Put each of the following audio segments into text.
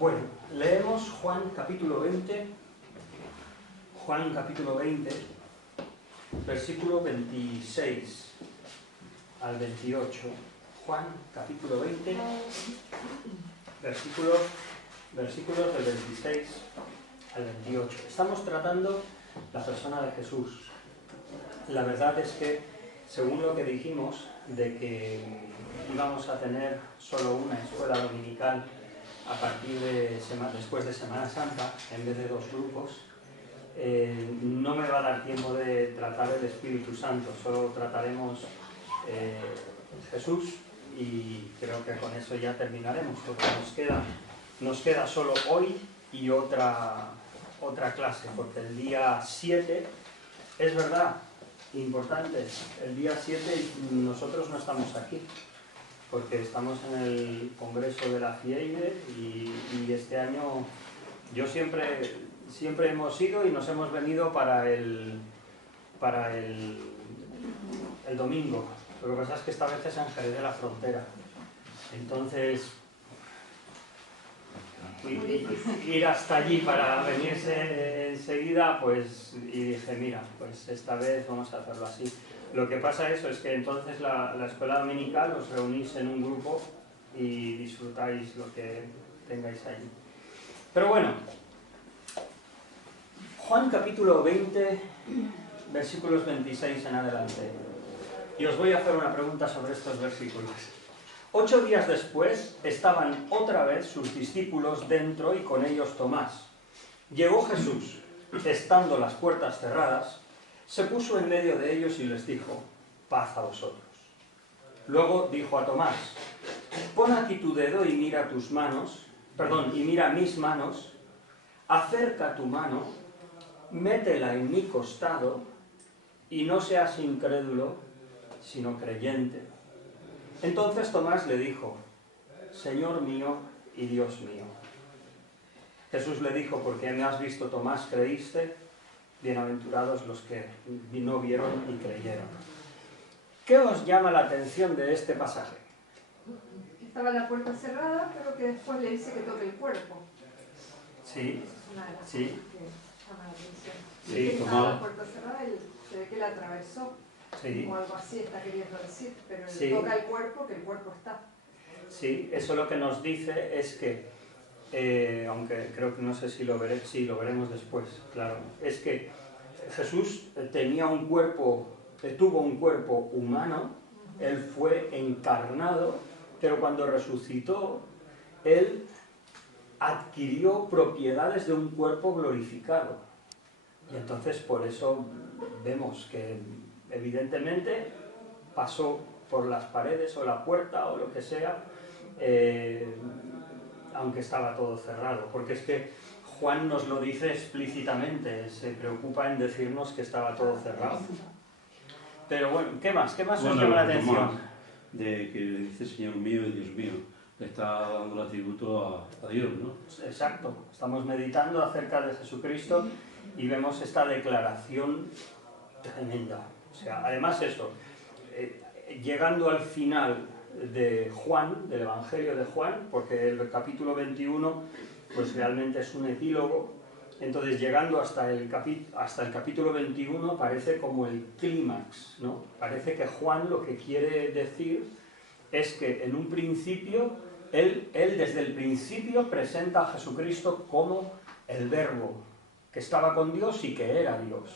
Bueno, leemos Juan capítulo 20, versículo 26 al 28. Juan capítulo 20, versículos del 26 al 28. Estamos tratando la persona de Jesús. La verdad es que, según lo que dijimos, de que íbamos a tener solo una escuela dominical a partir de después de Semana Santa, en vez de dos grupos, no me va a dar tiempo de tratar el Espíritu Santo, solo trataremos Jesús y creo que con eso ya terminaremos, porque nos queda solo hoy y otra clase, porque el día 7, es verdad, importante, el día 7 nosotros no estamos aquí, porque estamos en el Congreso de la FIEIDE y este año yo siempre hemos ido y nos hemos venido para el domingo. Lo que pasa es que esta vez es en Jerez de la Frontera. Entonces, ir hasta allí para venirse enseguida, pues, y dije, mira, pues esta vez vamos a hacerlo así. Lo que pasa es que entonces la escuela dominical os reunís en un grupo y disfrutáis lo que tengáis allí. Pero bueno, Juan capítulo 20, versículos 26 en adelante. Y os voy a hacer una pregunta sobre estos versículos. 8 días después estaban otra vez sus discípulos dentro y con ellos Tomás. Llegó Jesús, estando las puertas cerradas, se puso en medio de ellos y les dijo, paz a vosotros. Luego dijo a Tomás, pon aquí tu dedo y mira mira mis manos, acerca tu mano, métela en mi costado y no seas incrédulo, sino creyente. Entonces Tomás le dijo, Señor mío y Dios mío. Jesús le dijo, porque me has visto, Tomás, creíste, bienaventurados los que no vieron y creyeron. ¿Qué os llama la atención de este pasaje? Estaba la puerta cerrada, pero que después le dice que toque el cuerpo. Sí, Es una de las sí. cosas que llama la atención. Sí, que estaba la puerta cerrada y se ve que la atravesó. Sí. O algo así está queriendo decir, pero él Sí. toca el cuerpo, que el cuerpo está. Sí, eso lo que nos dice es que, aunque creo que no sé si lo veremos después, claro, es que Jesús tuvo un cuerpo humano, él fue encarnado, pero cuando resucitó, él adquirió propiedades de un cuerpo glorificado. Y entonces por eso vemos que evidentemente pasó por las paredes o la puerta o lo que sea, aunque estaba todo cerrado, porque es que Juan nos lo dice explícitamente, se preocupa en decirnos que estaba todo cerrado. Pero bueno, ¿qué más os llama la atención? De que le dice Señor mío y Dios mío, le está dando el atributo a Dios, ¿no? Exacto, estamos meditando acerca de Jesucristo y vemos esta declaración tremenda. O sea, además eso, llegando al final de Juan, del Evangelio de Juan, porque el capítulo 21 pues realmente es un epílogo, entonces llegando hasta el capítulo 21 parece como el clímax, ¿no? Parece que Juan lo que quiere decir es que en un principio, él desde el principio presenta a Jesucristo como el Verbo, que estaba con Dios y que era Dios.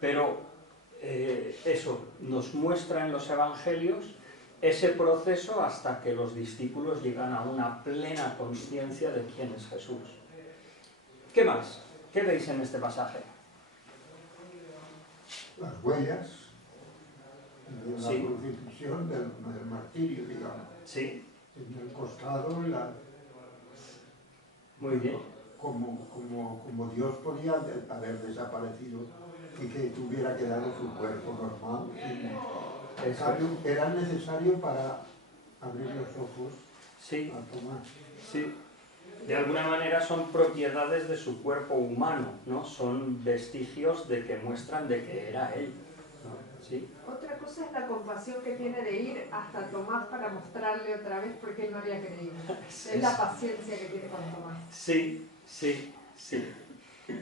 Pero eso nos muestra en los Evangelios ese proceso hasta que los discípulos llegan a una plena conciencia de quién es Jesús. ¿Qué más? ¿Qué veis en este pasaje? Las huellas de la Sí. crucifixión, del martirio, digamos. Sí, En el costado, muy bien. como Dios podía haber desaparecido y que tuviera quedado su cuerpo normal. En cambio, era necesario para abrir los ojos Sí, a Tomás. sí. De alguna manera son propiedades de su cuerpo humano, ¿no? Son vestigios de que muestran de que era él, ¿no? ¿sí? Otra cosa es la compasión que tiene de ir hasta Tomás para mostrarle otra vez por qué él no había creído. Es la paciencia que tiene con Tomás. Sí, sí, sí.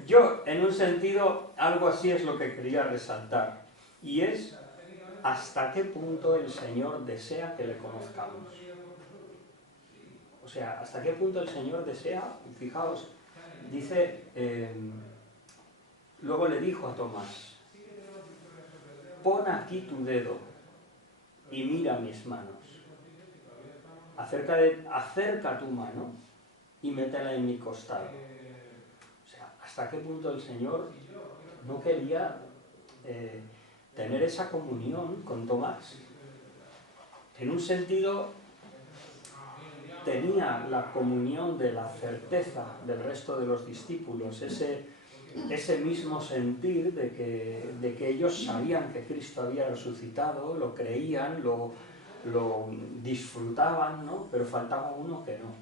Yo, en un sentido, algo así es lo que quería resaltar. Y es hasta qué punto el Señor desea que le conozcamos. O sea, hasta qué punto el Señor desea, fijaos, dice, luego le dijo a Tomás, pon aquí tu dedo y mira mis manos. Acerca tu mano y métela en mi costado. O sea, hasta qué punto el Señor no quería tener esa comunión con Tomás. En un sentido, tenía la comunión de la certeza del resto de los discípulos, ese mismo sentir de que ellos sabían que Cristo había resucitado, lo creían, lo disfrutaban, ¿no? Pero faltaba uno que no.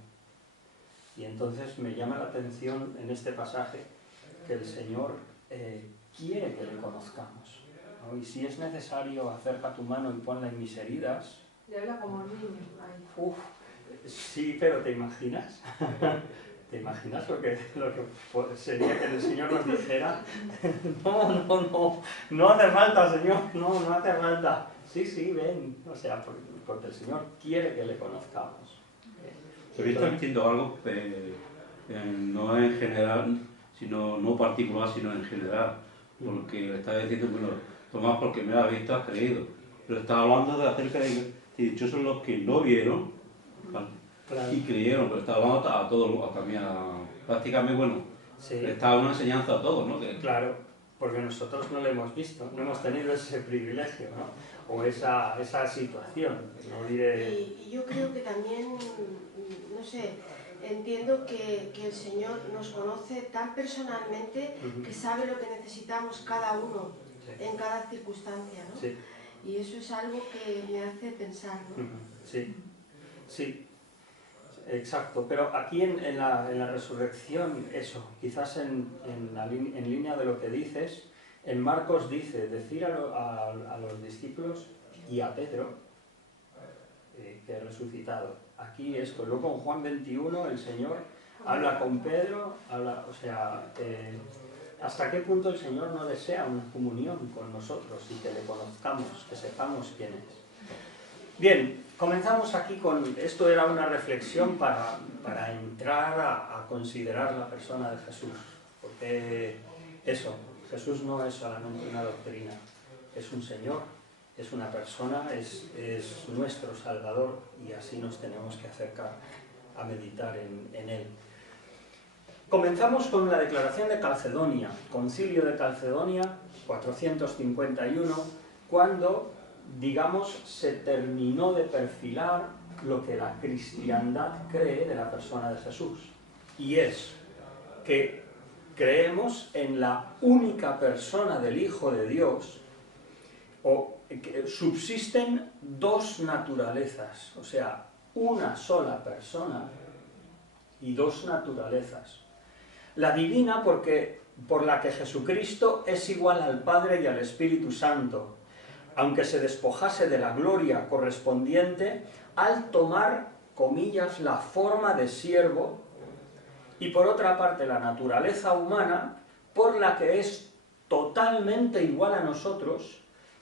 Y entonces me llama la atención en este pasaje que el Señor quiere que le conozcamos, ¿no? Y si es necesario, acerca tu mano y ponla en mis heridas. Le habla como un niño ahí. Uf, sí, pero ¿te imaginas? ¿Te imaginas lo que sería que el Señor nos dijera? No hace falta, Señor, no hace falta. Sí, ven, o sea, porque el Señor quiere que le conozcamos. Pero yo estoy diciendo algo, no en general, sino no particular, sino en general, porque le está diciendo, bueno, Tomás, porque me has visto, has creído. Pero está hablando de acerca de dichosos los que no vieron, ¿vale? Claro. Y creyeron, pero está hablando a todos, también prácticamente, bueno, Sí. está una enseñanza a todos, ¿no? Claro, porque nosotros no lo hemos visto, no hemos tenido ese privilegio, ¿no? O esa situación. No diré... Y yo creo que también, no sé, entiendo que el Señor nos conoce tan personalmente que sabe lo que necesitamos cada uno en cada circunstancia, ¿no? Sí. Y eso es algo que me hace pensar, ¿no? Sí, exacto. Pero aquí en la resurrección, eso, quizás en línea de lo que dices, en Marcos dice, decir a los discípulos y a Pedro que ha resucitado. Aquí esto. Luego en Juan 21 el Señor habla con Pedro, hasta qué punto el Señor no desea una comunión con nosotros y que le conozcamos, que sepamos quién es. Bien, comenzamos aquí con, esto era una reflexión para entrar a considerar la persona de Jesús, porque eso, Jesús no es solamente una doctrina, es un Señor, es una persona, es nuestro Salvador, y así nos tenemos que acercar a meditar en Él. Comenzamos con la declaración de Calcedonia, Concilio de Calcedonia, 451, cuando, digamos, se terminó de perfilar lo que la cristiandad cree de la persona de Jesús. Y es que creemos en la única persona del Hijo de Dios, o que subsisten dos naturalezas, o sea, una sola persona y dos naturalezas. La divina por la que Jesucristo es igual al Padre y al Espíritu Santo, aunque se despojase de la gloria correspondiente al tomar, comillas, la forma de siervo, y por otra parte la naturaleza humana, por la que es totalmente igual a nosotros,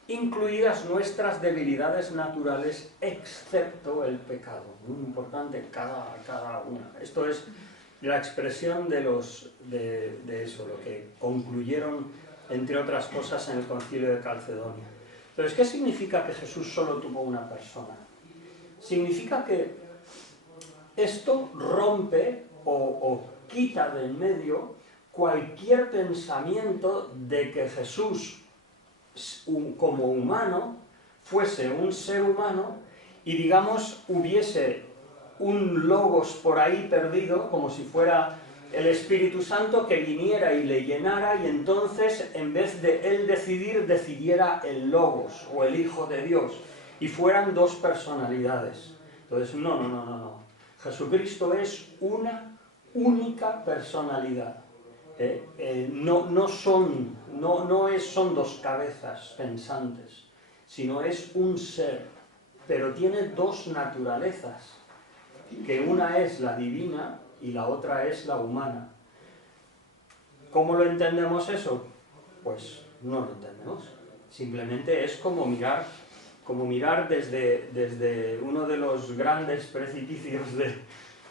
incluidas nuestras debilidades naturales, excepto el pecado. Muy importante cada una. Esto es la expresión de eso, lo que concluyeron, entre otras cosas, en el Concilio de Calcedonia. Entonces, ¿qué significa que Jesús solo tuvo una persona? Significa que esto rompe o quita de en medio cualquier pensamiento de que Jesús, como humano, fuese un ser humano y, digamos, hubiese un logos por ahí perdido, como si fuera el Espíritu Santo que viniera y le llenara, y entonces, en vez de él decidir, decidiera el logos o el Hijo de Dios, y fueran dos personalidades. Entonces, no. Jesucristo es una única personalidad. Son dos cabezas pensantes. sino es un ser, pero tiene dos naturalezas, que una es la divina y la otra es la humana. ¿Cómo lo entendemos eso? Pues no lo entendemos. Simplemente es como mirar desde uno de los grandes precipicios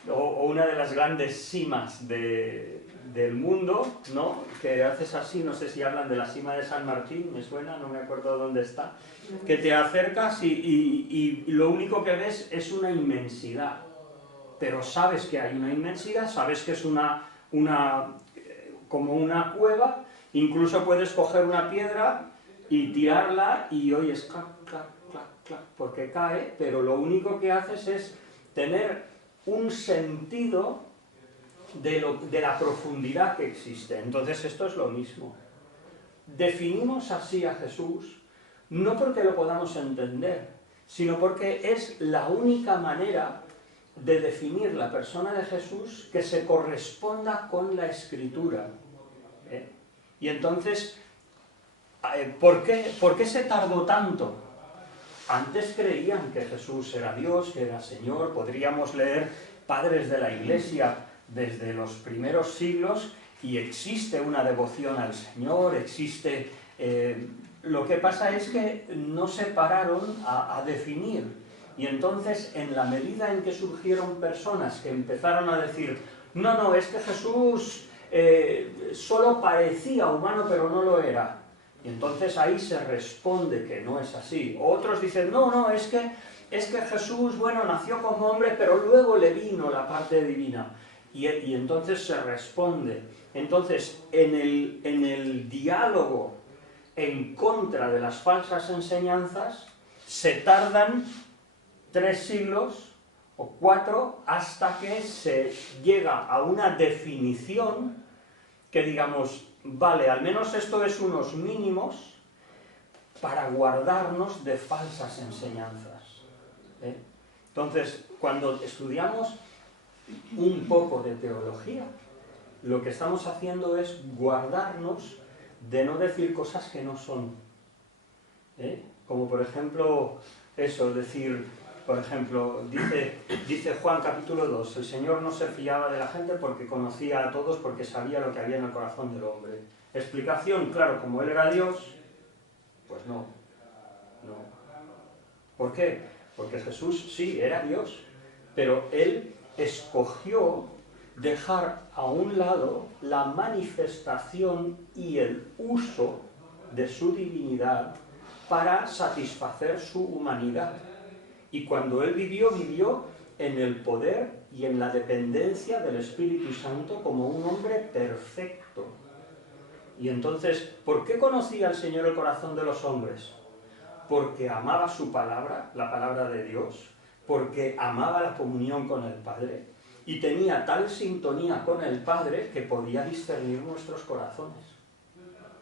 o una de las grandes cimas del mundo, ¿no? Que haces así, no sé si hablan de la cima de San Martín, me suena, no me acuerdo dónde está, que te acercas y lo único que ves es una inmensidad, pero sabes que hay una inmensidad, sabes que es como una cueva, incluso puedes coger una piedra y tirarla y oyes clac, clac, clac, clac, porque cae, pero lo único que haces es tener un sentido de la profundidad que existe. Entonces esto es lo mismo. Definimos así a Jesús no porque lo podamos entender, sino porque es la única manera de definir la persona de Jesús que se corresponda con la Escritura. Y entonces, ¿por qué se tardó tanto? Antes creían que Jesús era Dios, que era Señor. Podríamos leer padres de la Iglesia desde los primeros siglos y existe una devoción al Señor, existe... lo que pasa es que no se pararon a definir. Y entonces, en la medida en que surgieron personas que empezaron a decir, no, es que Jesús solo parecía humano, pero no lo era. Y entonces ahí se responde que no es así. Otros dicen, no, es que Jesús, bueno, nació como hombre, pero luego le vino la parte divina. Y entonces se responde. Entonces, en el diálogo en contra de las falsas enseñanzas, se tardan 3 siglos o 4 hasta que se llega a una definición que digamos, vale, al menos esto es unos mínimos para guardarnos de falsas enseñanzas. Entonces, cuando estudiamos un poco de teología, lo que estamos haciendo es guardarnos de no decir cosas que no son. Como por ejemplo, eso, decir, por ejemplo, dice Juan capítulo 2, el Señor no se fiaba de la gente porque conocía a todos, porque sabía lo que había en el corazón del hombre. Explicación, claro, como Él era Dios, pues no. ¿Por qué? Porque Jesús sí, era Dios, pero Él escogió dejar a un lado la manifestación y el uso de su divinidad para satisfacer su humanidad. Y cuando Él vivió en el poder y en la dependencia del Espíritu Santo como un hombre perfecto. Y entonces, ¿por qué conocía el Señor el corazón de los hombres? Porque amaba su palabra, la palabra de Dios, porque amaba la comunión con el Padre, y tenía tal sintonía con el Padre que podía discernir nuestros corazones.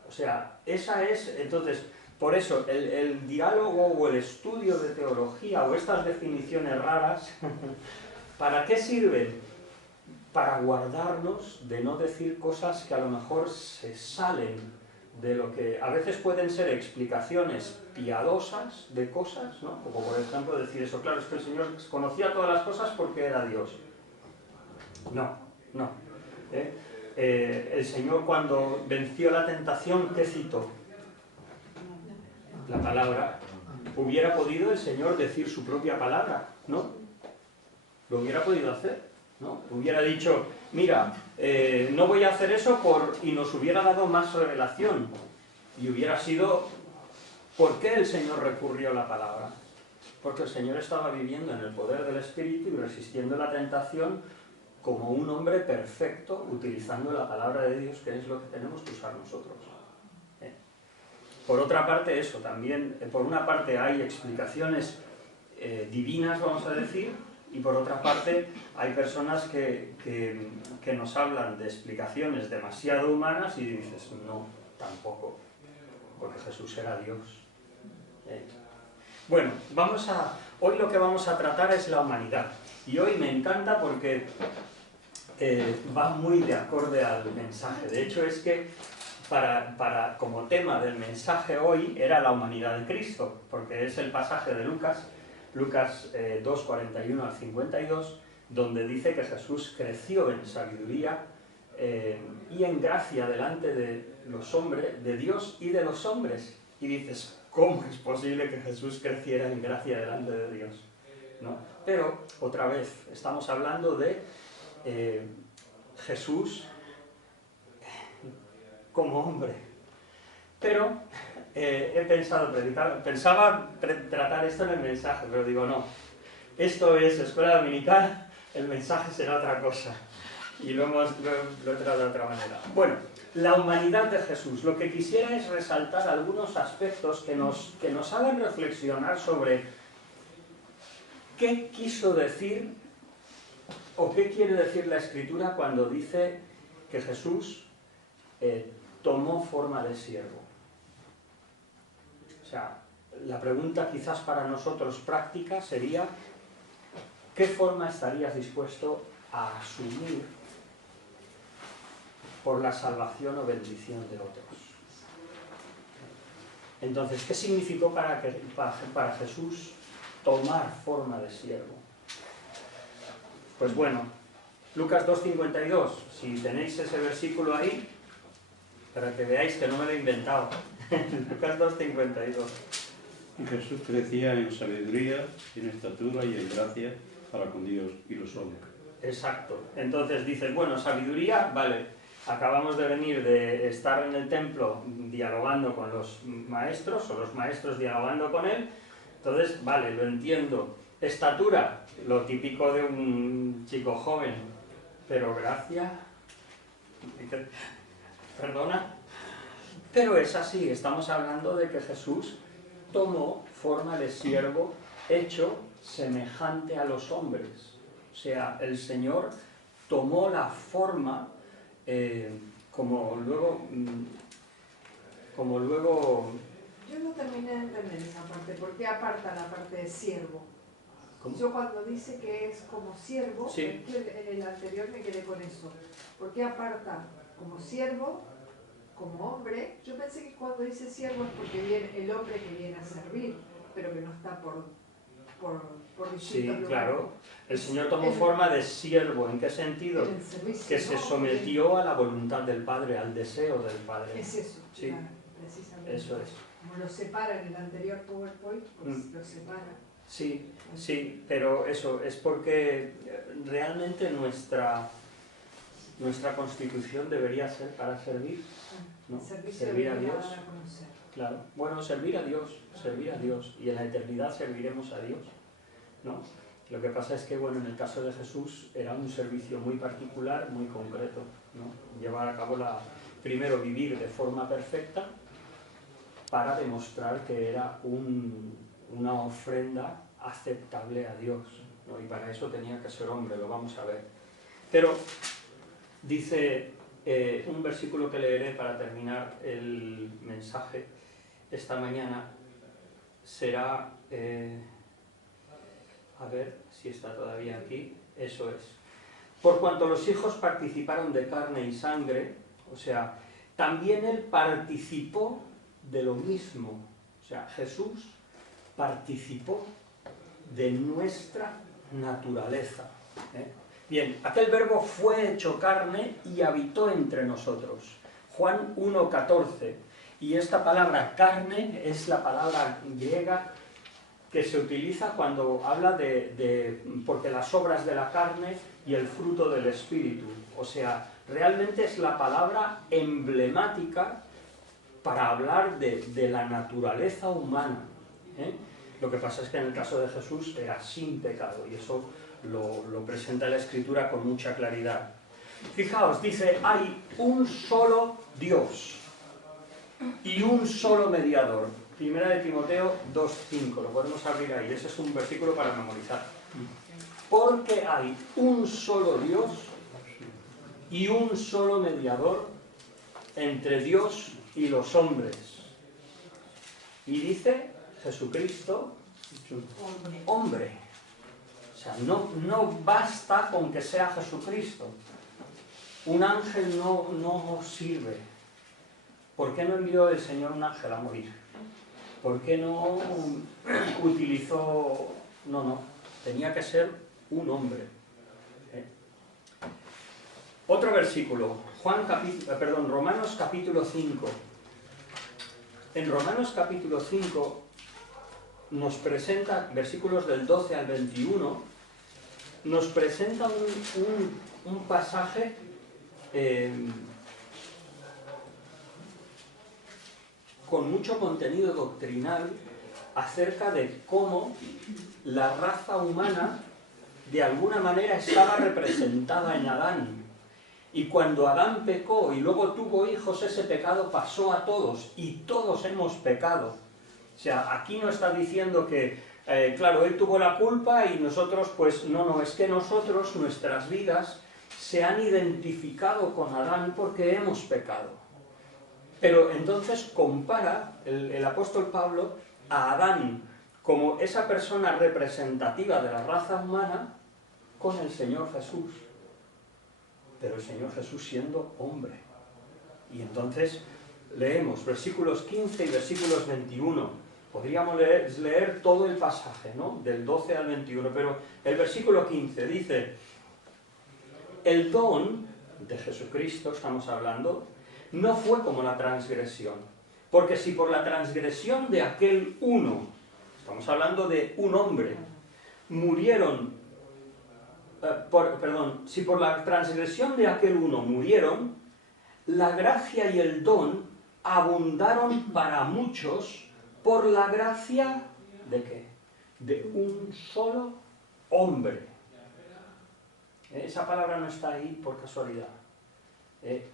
O sea, esa es, entonces, por eso, el diálogo o el estudio de teología o estas definiciones raras, ¿para qué sirven? Para guardarnos de no decir cosas que a lo mejor se salen de lo que a veces pueden ser explicaciones piadosas de cosas, ¿no? Como por ejemplo decir eso, claro, es que el Señor conocía todas las cosas porque era Dios. No. El Señor cuando venció la tentación, ¿qué citó? La palabra. ¿Hubiera podido el Señor decir su propia palabra? ¿No? ¿Lo hubiera podido hacer? ¿No? Hubiera dicho, mira, no voy a hacer eso y nos hubiera dado más revelación. Y hubiera sido, ¿por qué el Señor recurrió a la palabra? Porque el Señor estaba viviendo en el poder del Espíritu y resistiendo la tentación como un hombre perfecto, utilizando la palabra de Dios, que es lo que tenemos que usar nosotros. Por otra parte, eso también, por una parte hay explicaciones divinas, vamos a decir, y por otra parte hay personas que nos hablan de explicaciones demasiado humanas y dices, no, tampoco, porque Jesús era Dios. Bueno, hoy lo que vamos a tratar es la humanidad. Y hoy me encanta porque va muy de acorde al mensaje. De hecho, es que como tema del mensaje hoy era la humanidad de Cristo, porque es el pasaje de Lucas 2, 41 al 52, donde dice que Jesús creció en sabiduría y en gracia delante de los hombres, de Dios y de los hombres. Y dices, ¿cómo es posible que Jesús creciera en gracia delante de Dios? ¿No? Pero, otra vez, estamos hablando de Jesús como hombre. Pero he pensado pensaba tratar esto en el mensaje, pero digo, no, esto es escuela dominical, el mensaje será otra cosa. Y lo he tratado de otra manera. Bueno, la humanidad de Jesús. Lo que quisiera es resaltar algunos aspectos que nos hagan reflexionar sobre qué quiso decir o qué quiere decir la Escritura cuando dice que Jesús tomó forma de siervo. O sea, la pregunta quizás para nosotros práctica sería, ¿qué forma estarías dispuesto a asumir por la salvación o bendición de otros? Entonces, ¿qué significó para Jesús tomar forma de siervo? Pues bueno, Lucas 2:52, si tenéis ese versículo ahí, para que veáis que no me lo he inventado. Lucas 2:52. Y Jesús crecía en sabiduría, en estatura y en gracia para con Dios y los hombres. Exacto. Entonces dices, bueno, sabiduría, vale, acabamos de venir de estar en el templo dialogando con los maestros, o los maestros dialogando con él, entonces, vale, lo entiendo. Estatura, lo típico de un chico joven, pero gracia, perdona, pero es así, estamos hablando de que Jesús tomó forma de siervo hecho semejante a los hombres. O sea, el Señor tomó la forma, como luego... Yo no terminé de entender esa parte. ¿Por qué aparta la parte de siervo? ¿Cómo? Yo cuando dice que es como siervo, Sí. es que en el anterior me quedé con eso. ¿Por qué aparta como siervo, como hombre? Yo pensé que cuando dice siervo es porque viene el hombre que viene a servir, pero que no está por distintos Sí, lugares. claro. El Señor tomó forma de siervo. ¿En qué sentido? En el servicio, Que se ¿no? sometió a la voluntad del Padre, al deseo del Padre. Es eso, Sí. claro, precisamente. Eso es. Como lo separa en el anterior PowerPoint, pues lo separa. Sí, sí, pero eso es porque realmente nuestra constitución debería ser para servir, ¿no? El servicio Servir a de Dios. dar a conocer. Claro. Bueno, servir a Dios, y en la eternidad serviremos a Dios, ¿no? Lo que pasa es que, bueno, en el caso de Jesús era un servicio muy particular, muy concreto, ¿no? Llevar a cabo primero vivir de forma perfecta para demostrar que era una ofrenda aceptable a Dios, ¿no? Y para eso tenía que ser hombre, lo vamos a ver. Pero dice un versículo que leeré para terminar el mensaje esta mañana, será, a ver si está todavía aquí, eso es. Por cuanto los hijos participaron de carne y sangre, o sea, también él participó de lo mismo. O sea, Jesús participó de nuestra naturaleza. Bien, aquel verbo fue hecho carne y habitó entre nosotros. Juan 1:14. Y esta palabra carne es la palabra griega que se utiliza cuando habla porque las obras de la carne y el fruto del Espíritu. O sea, realmente es la palabra emblemática para hablar de la naturaleza humana. Lo que pasa es que en el caso de Jesús era sin pecado, y eso lo presenta la Escritura con mucha claridad. Fijaos, dice, hay un solo Dios y un solo mediador. Primera de Timoteo 2:5, lo podemos abrir ahí, ese es un versículo para memorizar. Porque hay un solo Dios y un solo mediador entre Dios y los hombres. Y dice Jesucristo, hombre. O sea, no basta con que sea Jesucristo. Un ángel no sirve. ¿por qué no envió el Señor un ángel a morir? ¿Por qué no utilizó...? No, tenía que ser un hombre. Otro versículo, Romanos capítulo 5. En Romanos capítulo 5 nos presenta, versículos del 12 al 21, nos presenta un pasaje con mucho contenido doctrinal acerca de cómo la raza humana de alguna manera estaba representada en Adán. Y cuando Adán pecó y luego tuvo hijos, ese pecado pasó a todos y todos hemos pecado. O sea, aquí no está diciendo que, claro, él tuvo la culpa y nosotros, pues no, es que nosotros, nuestras vidas, se han identificado con Adán porque hemos pecado. Pero entonces compara el apóstol Pablo a Adán como esa persona representativa de la raza humana con el Señor Jesús. Pero el Señor Jesús siendo hombre. Y entonces leemos versículos 15 y versículos 21. Podríamos leer todo el pasaje, ¿no? Del 12 al 21, pero el versículo 15 dice: el don de Jesucristo, estamos hablando, no fue como la transgresión. Porque si por la transgresión de aquel uno, estamos hablando de un hombre, murieron... si por la transgresión de aquel uno murieron, la gracia y el don abundaron para muchos por la gracia ¿de qué? De un solo hombre. Esa palabra no está ahí por casualidad.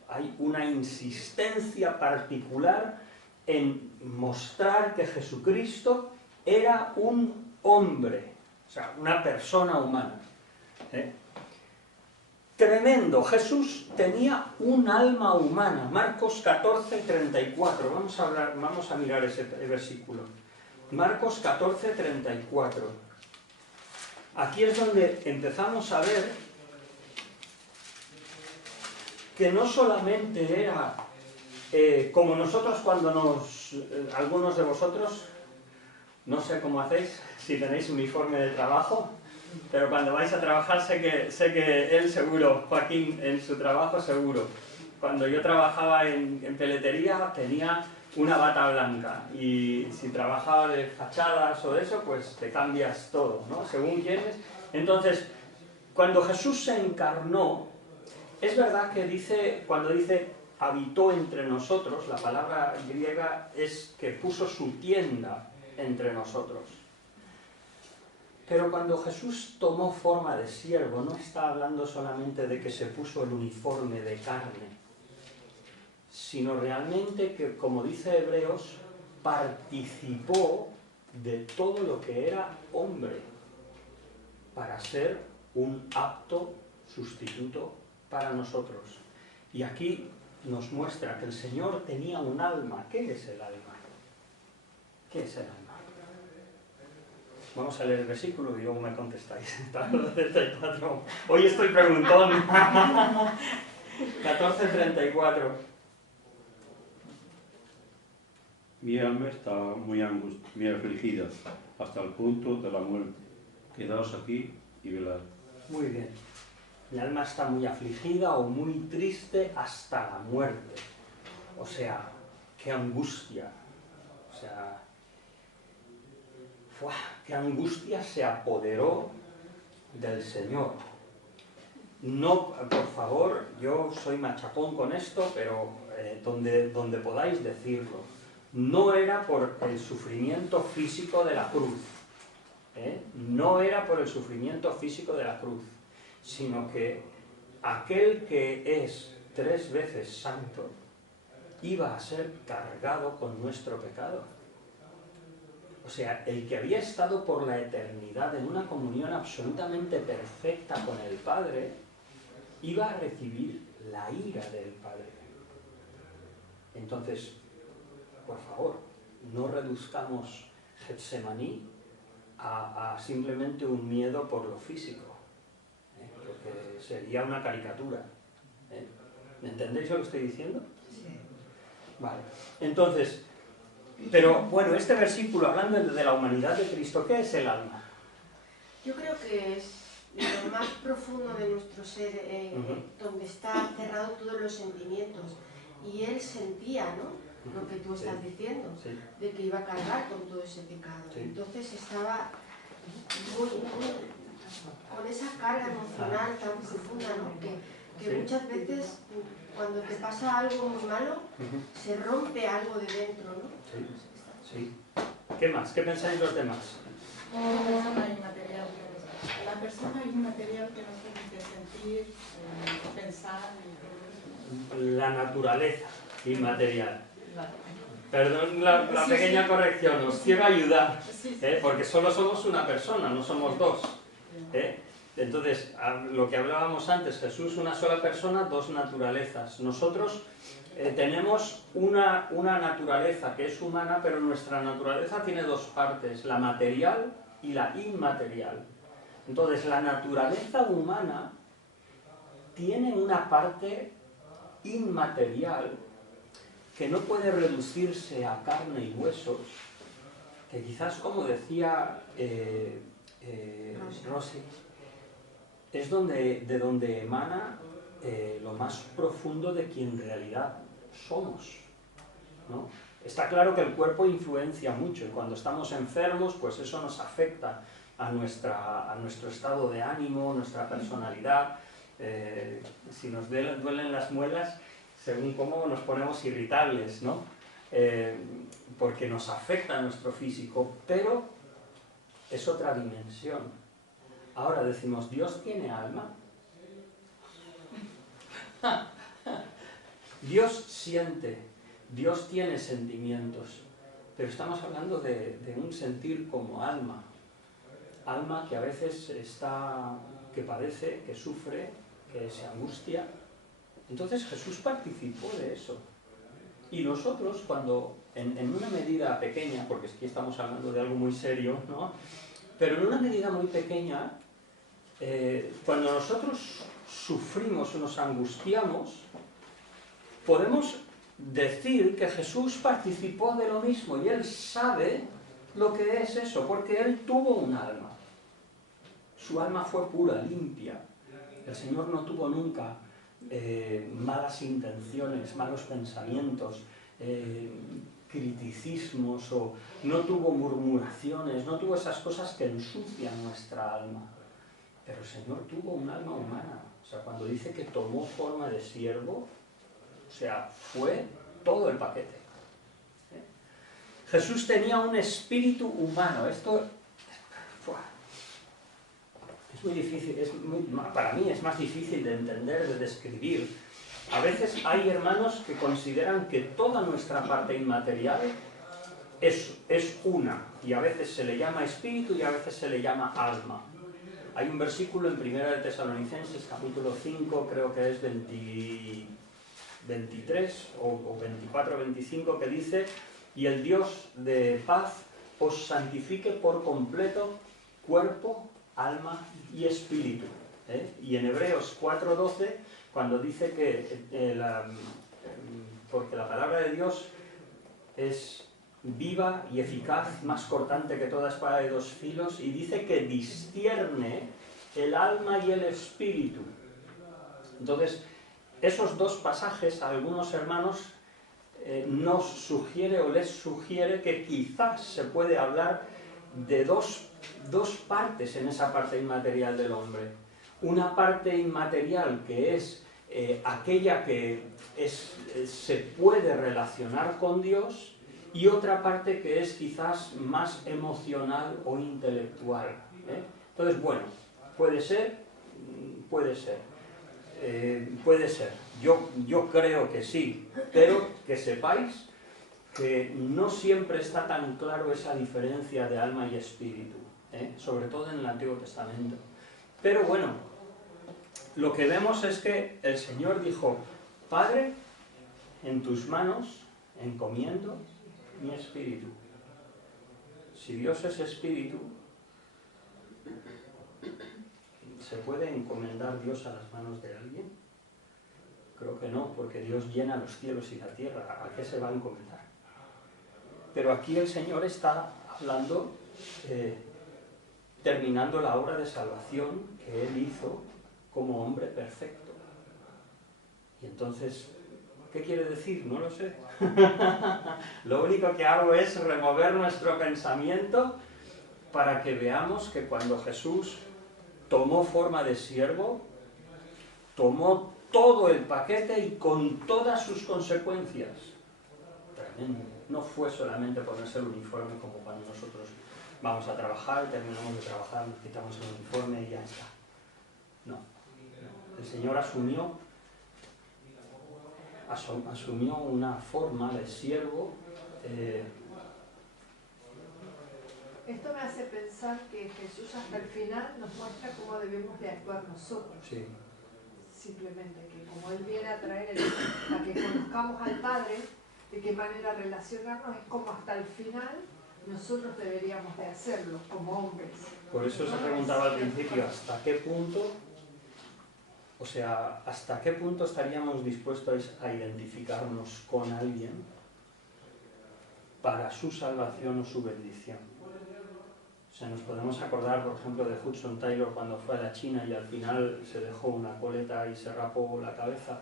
Hay una insistencia particular en mostrar que Jesucristo era un hombre, o sea, una persona humana. Tremendo, Jesús tenía un alma humana. Marcos 14, 34. Vamos a mirar ese versículo. Marcos 14, 34. Aquí es donde empezamos a ver que no solamente era como nosotros cuando algunos de vosotros, no sé cómo hacéis, si tenéis uniforme de trabajo, pero cuando vais a trabajar sé que él seguro, Joaquín, en su trabajo seguro. Cuando yo trabajaba en peletería tenía una bata blanca y si trabajaba de fachadas o eso, pues te cambias todo, ¿no? Según quién es. Entonces, cuando Jesús se encarnó, es verdad que cuando dice habitó entre nosotros, la palabra griega es que puso su tienda entre nosotros. Pero cuando Jesús tomó forma de siervo, no está hablando solamente de que se puso el uniforme de carne, sino realmente que, como dice Hebreos, participó de todo lo que era hombre, para ser un apto sustituto para nosotros. Y aquí nos muestra que el Señor tenía un alma. ¿Qué es el alma? ¿Qué es el alma? Vamos a leer el versículo y luego me contestáis. Hoy estoy preguntón. 14:34. Mi alma está muy afligida, hasta el punto de la muerte. Quedaos aquí y velad. Muy bien. Mi alma está muy afligida o muy triste hasta la muerte. O sea, qué angustia. O sea, qué angustia se apoderó del Señor. No, por favor, yo soy machacón con esto, pero donde podáis decirlo. No era por el sufrimiento físico de la cruz. No era por el sufrimiento físico de la cruz, sino que aquel que es 3 veces santo iba a ser cargado con nuestro pecado. O sea, el que había estado por la eternidad en una comunión absolutamente perfecta con el Padre, iba a recibir la ira del Padre. Entonces, por favor, no reduzcamos Getsemaní a simplemente un miedo por lo físico, porque sería una caricatura. ¿Me entendéis lo que estoy diciendo? Sí. Vale. Entonces, pero bueno, este versículo hablando de la humanidad de Cristo, ¿qué es el alma? Yo creo que es lo más profundo de nuestro ser, donde está cerrado todos los sentimientos. Y él sentía, ¿no?, lo que tú estás diciendo, de que iba a cargar con todo ese pecado. Entonces estaba muy, con esa carga emocional tan profunda, ¿no?, que muchas veces cuando te pasa algo muy malo, se rompe algo de dentro, ¿no? Sí. ¿Qué más? ¿Qué pensáis los demás? La persona inmaterial. La persona inmaterial que nos permite sentir, pensar y todo eso. La naturaleza inmaterial. Perdón la pequeña corrección, os quiero ayudar, porque solo somos una persona, no somos dos. Entonces, lo que hablábamos antes, Jesús una sola persona, dos naturalezas. Nosotros tenemos una naturaleza que es humana, pero nuestra naturaleza tiene dos partes, la material y la inmaterial. Entonces, la naturaleza humana tiene una parte inmaterial que no puede reducirse a carne y huesos, que quizás, como decía Rosy, es de donde emana lo más profundo de quien en realidad somos, ¿no? Está claro que el cuerpo influencia mucho y cuando estamos enfermos, pues eso nos afecta a nuestro estado de ánimo, nuestra personalidad. Si nos duelen las muelas, según cómo nos ponemos irritables, ¿no? Porque nos afecta a nuestro físico, pero es otra dimensión. Ahora decimos, ¿Dios tiene alma? Dios siente, Dios tiene sentimientos, pero estamos hablando de un sentir como alma. Alma que a veces que padece, que sufre, que se angustia. Entonces Jesús participó de eso. Y nosotros cuando, en una medida pequeña, porque aquí estamos hablando de algo muy serio, ¿no?, pero en una medida muy pequeña, cuando nosotros sufrimos o nos angustiamos, podemos decir que Jesús participó de lo mismo y Él sabe lo que es eso, porque Él tuvo un alma. Su alma fue pura, limpia. El Señor no tuvo nunca malas intenciones, malos pensamientos, criticismos, o no tuvo murmuraciones, no tuvo esas cosas que ensucian nuestra alma. Pero el Señor tuvo un alma humana. O sea, cuando dice que tomó forma de siervo, o sea, fue todo el paquete. Jesús tenía un espíritu humano. Esto es muy difícil, para mí es más difícil de entender, de describir. A veces hay hermanos que consideran que toda nuestra parte inmaterial es una, y a veces se le llama espíritu y a veces se le llama alma. Hay un versículo en 1 de Tesalonicenses, capítulo 5, creo que es 23 o 24 o 25, que dice: y el Dios de paz os santifique por completo, cuerpo, alma y espíritu. Y en Hebreos 4:12, cuando dice que porque la palabra de Dios es viva y eficaz, más cortante que toda espada de dos filos, y dice que discierne el alma y el espíritu. Entonces, esos dos pasajes a algunos hermanos nos sugiere o les sugiere que quizás se puede hablar de dos partes en esa parte inmaterial del hombre. Una parte inmaterial que es aquella que se puede relacionar con Dios, y otra parte que es quizás más emocional o intelectual. Entonces, bueno, puede ser. Yo creo que sí, pero que sepáis que no siempre está tan claro esa diferencia de alma y espíritu, sobre todo en el Antiguo Testamento. Pero bueno, lo que vemos es que el Señor dijo: Padre, en tus manos encomiendo mi espíritu. Si Dios es espíritu, ¿se puede encomendar Dios a las manos de alguien? creo que no, porque Dios llena los cielos y la tierra. ¿A qué se va a encomendar? Pero aquí el Señor está hablando, terminando la obra de salvación que Él hizo como hombre perfecto. Y entonces, ¿qué quiere decir? No lo sé. Lo único que hago es remover nuestro pensamiento para que veamos que cuando Jesús tomó forma de siervo, tomó todo el paquete y con todas sus consecuencias. Tremendo. No fue solamente ponerse el uniforme como cuando nosotros vamos a trabajar, terminamos de trabajar, nos quitamos el uniforme y ya está. No. El Señor asumió una forma de siervo. Esto me hace pensar que Jesús hasta el final nos muestra cómo debemos de actuar nosotros. Sí. Simplemente que como Él viene a traer a que conozcamos al Padre, de qué manera relacionarnos, es como hasta el final nosotros deberíamos de hacerlo como hombres. Por eso se preguntaba al principio, ¿hasta qué punto? O sea, ¿hasta qué punto estaríamos dispuestos a identificarnos con alguien para su salvación o su bendición? O sea, nos podemos acordar, por ejemplo, de Hudson Taylor cuando fue a la China y al final se dejó una coleta y se rapó la cabeza.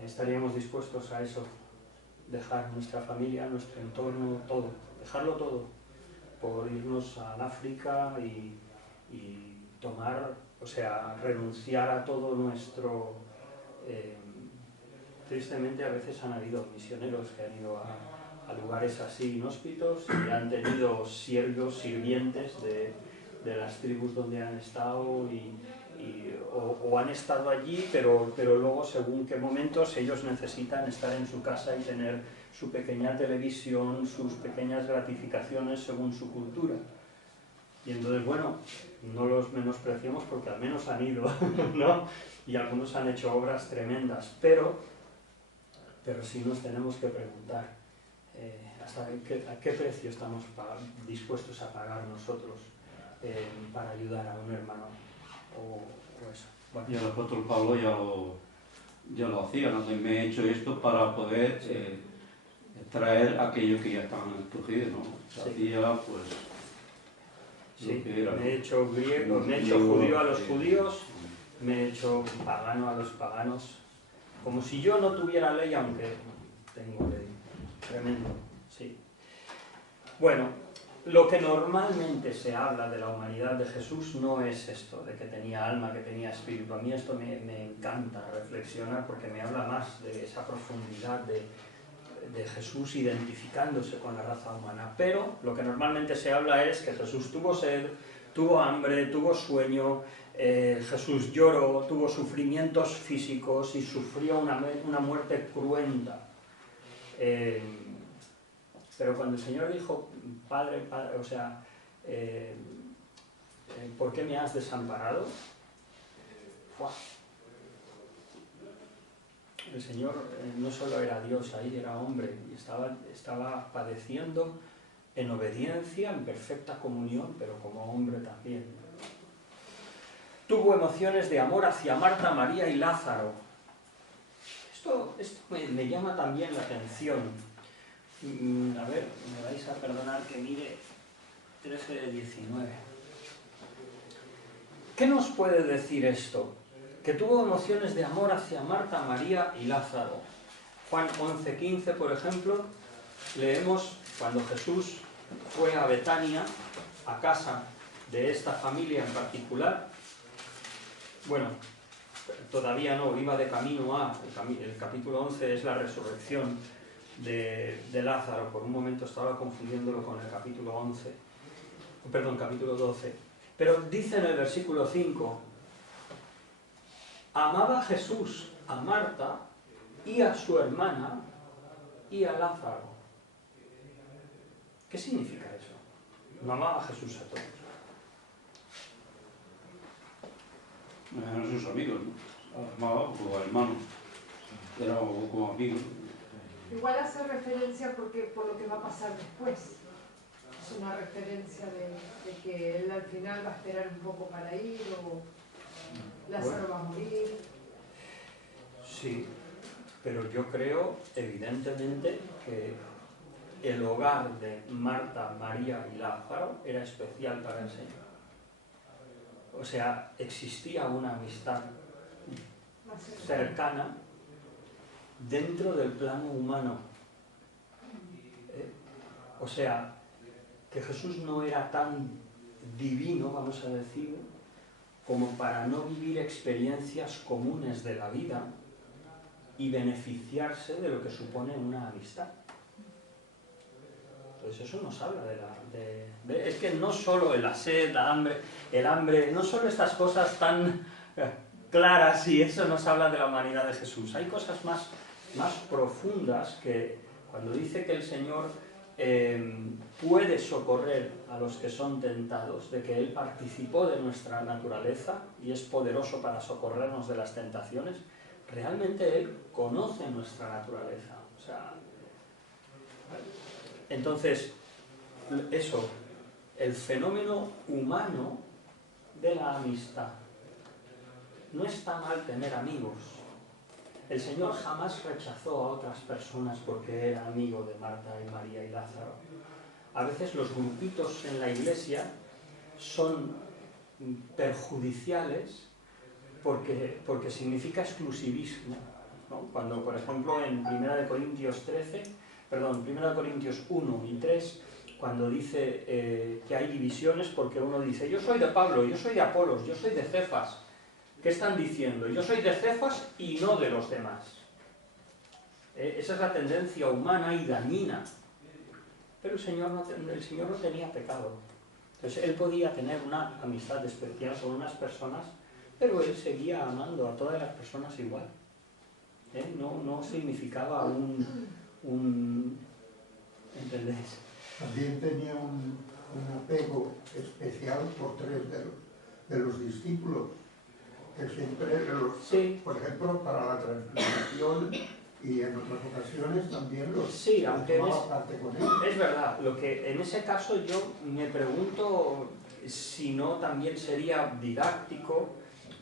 ¿Estaríamos dispuestos a eso? Dejar nuestra familia, nuestro entorno, todo. Dejarlo todo por irnos al África y tomar, o sea, renunciar a todo nuestro... tristemente a veces han habido misioneros que han ido a lugares así inhóspitos y han tenido siervos, sirvientes de las tribus donde han estado o han estado allí, pero luego según qué momentos ellos necesitan estar en su casa y tener su pequeña televisión, sus pequeñas gratificaciones según su cultura. Y entonces, bueno, no los menospreciamos porque al menos han ido, ¿no? Y algunos han hecho obras tremendas, pero sí nos tenemos que preguntar a qué precio estamos dispuestos a pagar nosotros para ayudar a un hermano o eso. Bueno. Y el apóstol Pablo ya lo hacía, ¿no? Y me he hecho esto para poder traer aquello que ya estaban escogidos, ¿no? Se hacía, pues, sí, lo que era, ¿no? me he hecho griego, me he hecho judío a los judíos, me he hecho pagano a los paganos, como si yo no tuviera ley, aunque tengo ley. Tremendo, sí. Bueno, lo que normalmente se habla de la humanidad de Jesús no es esto, de que tenía alma, que tenía espíritu. A mí esto me encanta reflexionar porque me habla más de esa profundidad de Jesús identificándose con la raza humana. Pero lo que normalmente se habla es que Jesús tuvo sed, tuvo hambre, tuvo sueño, Jesús lloró, tuvo sufrimientos físicos y sufrió una muerte cruenta. Pero cuando el Señor dijo, Padre, o sea, ¿por qué me has desamparado? ¡Fua! El Señor no solo era Dios ahí, era hombre, y estaba padeciendo en obediencia, en perfecta comunión, pero como hombre también. Tuvo emociones de amor hacia Marta, María y Lázaro. Esto me llama también la atención. A ver, me vais a perdonar que mire 13 de 19. ¿Qué nos puede decir esto? Que tuvo emociones de amor hacia Marta, María y Lázaro. Juan 11:15, por ejemplo, leemos cuando Jesús fue a Betania, a casa de esta familia en particular. Bueno, todavía no, iba de camino a... El capítulo 11 es la resurrección de Lázaro. Por un momento estaba confundiéndolo con el capítulo 11. Perdón, capítulo 12. Pero dice en el versículo 5... Amaba Jesús a Marta y a su hermana y a Lázaro. ¿Qué significa eso? No amaba a Jesús a todos. Eran sus amigos, ¿no? Amaba como hermanos. Era como amigos. Igual hace referencia por lo que va a pasar después. Es una referencia de que él al final va a esperar un poco para ir o Lázaro va a morir. Sí, pero yo creo, evidentemente, que el hogar de Marta, María y Lázaro era especial para el Señor. O sea, existía una amistad cercana dentro del plano humano. O sea, que Jesús no era tan divino, vamos a decir, como para no vivir experiencias comunes de la vida y beneficiarse de lo que supone una amistad. Entonces eso nos habla es que no solo la sed, el hambre, no solo estas cosas tan claras, y eso nos habla de la humanidad de Jesús. Hay cosas más profundas que cuando dice que el Señor puede socorrer a los que son tentados, de que Él participó de nuestra naturaleza y es poderoso para socorrernos de las tentaciones, realmente Él conoce nuestra naturaleza. O sea, entonces, eso, el fenómeno humano de la amistad. No está mal tener amigos. El Señor jamás rechazó a otras personas porque era amigo de Marta y María y Lázaro. A veces los grupitos en la iglesia son perjudiciales porque significa exclusivismo, ¿no? Cuando, por ejemplo, en 1 Corintios 1 y 3, cuando dice que hay divisiones porque uno dice, yo soy de Pablo, yo soy de Apolos, yo soy de Cefas. ¿Qué están diciendo? Yo soy de Cefas y no de los demás. Esa es la tendencia humana y dañina. Pero el Señor no tenía pecado. Entonces Él podía tener una amistad especial con unas personas, pero Él seguía amando a todas las personas igual. No significaba un ¿entendéis? También tenía un apego especial por 3 de los discípulos, que siempre, sí. Por ejemplo, para la transfiguración y en otras ocasiones también los tomaba parte con ellos. Es verdad, lo que en ese caso yo me pregunto si no también sería didáctico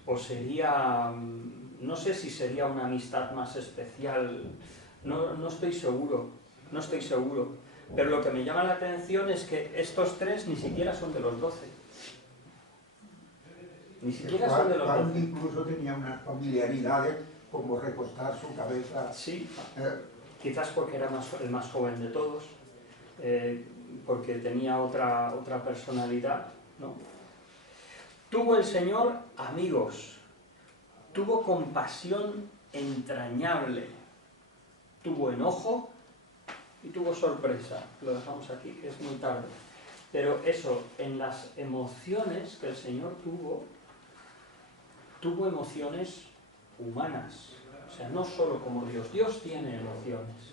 o sería, no sé si sería una amistad más especial, no estoy seguro, pero lo que me llama la atención es que estos 3 ni siquiera son de los 12. Ni siquiera son de los 12. Incluso tenía unas familiaridades como recostar su cabeza. Sí, quizás porque era el más joven de todos, porque tenía otra personalidad, ¿no? Tuvo el Señor amigos, tuvo compasión entrañable, tuvo enojo y tuvo sorpresa. Lo dejamos aquí, que es muy tarde. Pero eso, en las emociones que el Señor tuvo emociones humanas. O sea, no solo como Dios. Dios tiene emociones.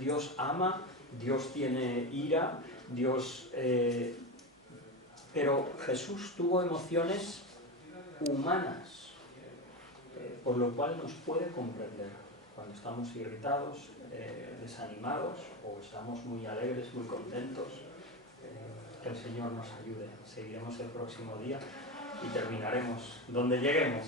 Dios ama, Dios tiene ira, pero Jesús tuvo emociones humanas, por lo cual nos puede comprender cuando estamos irritados, desanimados, o estamos muy alegres, muy contentos. Que el Señor nos ayude. Seguiremos el próximo día y terminaremos donde lleguemos.